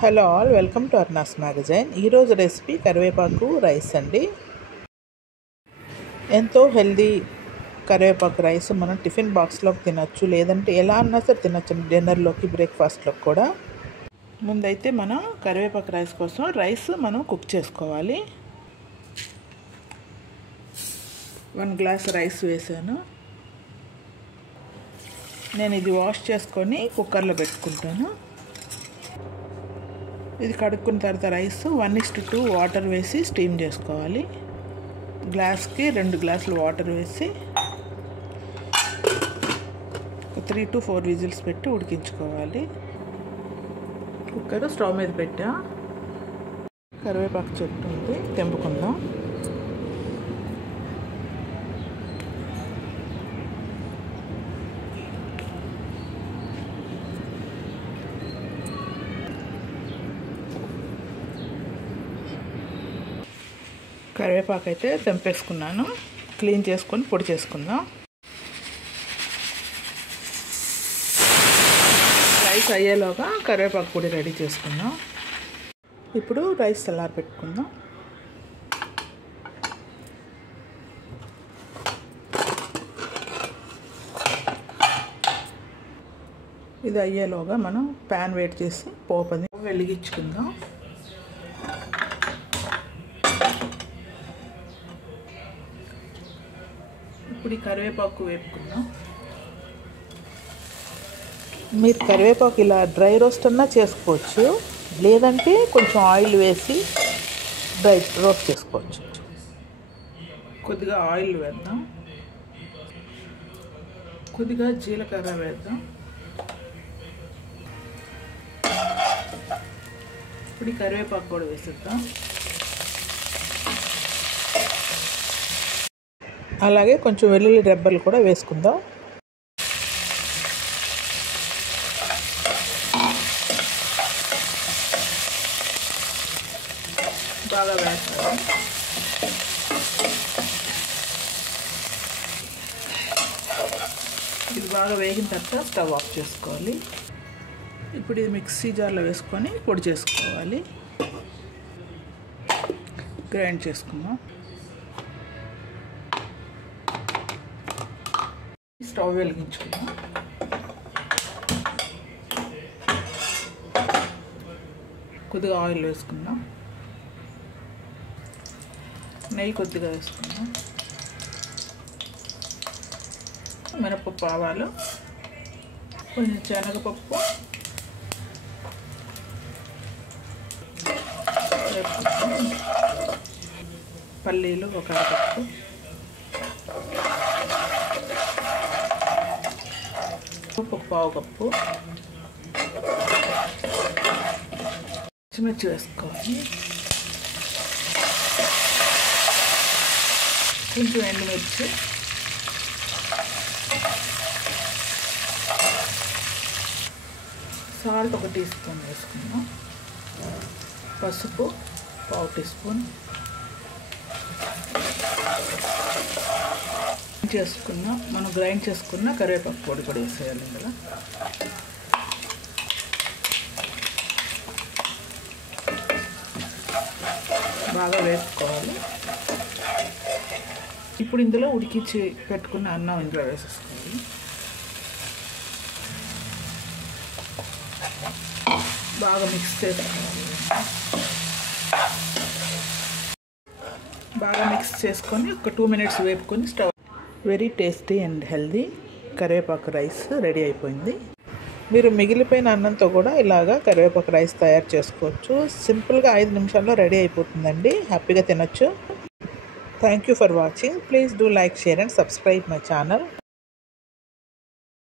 Hello all, welcome to అర్నాస్ magazine. ఈరోజు recipe కరివేపాకు రైస్ అండి. ఎంతో హెల్దీ కరివేపాకు రైస్ మనం టిఫిన్ బాక్స్లోకి తినచ్చు, లేదంటే ఎలా అన్నా సరే తినచ్చు, డిన్నర్లోకి, బ్రేక్ఫాస్ట్లోకి కూడా. ముందైతే మనం కరివేపాకు రైస్ కోసం రైస్ మనం కుక్ చేసుకోవాలి. 1 గ్లాస్ రైస్ వేసాను. నేను ఇది వాష్ చేసుకొని కుక్కర్లో పెట్టుకుంటాను. ఇది కడుక్కున్న తర్వాత రైస్ 1:2 వాటర్ వేసి స్టీమ్ చేసుకోవాలి. గ్లాస్కి 2 గ్లాసులు వాటర్ వేసి 3 to 4 విజిల్స్ పెట్టి ఉడికించుకోవాలి. కుక్కర్ స్టవ్ మీద పెట్టా. కరివేపాకు చెట్టు ఉంది, తెంపుకుందాం. కరివేపాకు అయితే తెంపేసుకున్నాను. క్లీన్ చేసుకొని పొడి చేసుకుందాం. రైస్ అయ్యేలోగా కరివేపాకు పొడి రెడీ చేసుకుందాం. ఇప్పుడు రైస్ చల్లారి పెట్టుకుందాం. ఇది అయ్యేలోగా మనం ప్యాన్ వేడి చేసి పోపని వెలిగించుకుందాం. ఇప్పుడు ఈ కరివేపాకు వేపుకుందాం. మీరు కరివేపాకు ఇలా డ్రై రోస్ట్ అన్నా చేసుకోవచ్చు, లేదంటే కొంచెం ఆయిల్ వేసి డ్రై రోస్ట్ చేసుకోవచ్చు. కొద్దిగా ఆయిల్ వేద్దాం, కొద్దిగా జీలకర్ర వేద్దాం. ఇప్పుడు ఈ కరివేపాకు కూడా వేసేద్దాం. అలాగే కొంచెం వెల్లుల్లి రెబ్బలు కూడా వేసుకుందాం. బాగా వేస్తాం. ఇది బాగా వేగిన తర్వాత స్టవ్ ఆఫ్ చేసుకోవాలి. ఇప్పుడు ఇది మిక్సీ జార్లో వేసుకొని పొడి చేసుకోవాలి. గ్రైండ్ చేసుకుందాం. స్టవ్ వెలిగించుకుందాం. కొద్దిగా ఆయిల్ వేసుకుందాం. నెయ్యి కొద్దిగా వేసుకుందాం. మినపప్పు, ఆవాలు, కొంచెం శనగపప్పు, పల్లీలు 1 కప్పు, ఒక 1/2 కప్పు, పచ్చిమిర్చి వేసుకోవాలి. కొంచెం ఎండుమిర్చి, సాల్ట్ 1 టీ స్పూన్ వేసుకుందాం. పసుపు 1/2 టీ స్పూన్ మనం గ్రైండ్ చేసుకున్న కరివేపాకు పొడి కూడా వేసేయాలి. ఇందులో బాగా వేసుకోవాలి. ఇప్పుడు ఇందులో ఉడికించి పెట్టుకున్న అన్నం ఇందులో వేసేసుకోవాలి. బాగా మిక్స్ చేసుకోవాలి. బాగా మిక్స్ చేసుకొని ఒక 2 minutes వేపుకొని stove. Very tasty and healthy కరివేపాకు రైస్ రెడీ అయిపోయింది. మీరు మిగిలిపోయిన అన్నంతో కూడా ఇలాగా కరివేపాకు రైస్ తయారు చేసుకోవచ్చు. సింపుల్గా 5 నిమిషాల్లో రెడీ అయిపోతుందండి. హ్యాపీగా తినచ్చు. Thank you for watching. Please do like, share and subscribe my channel.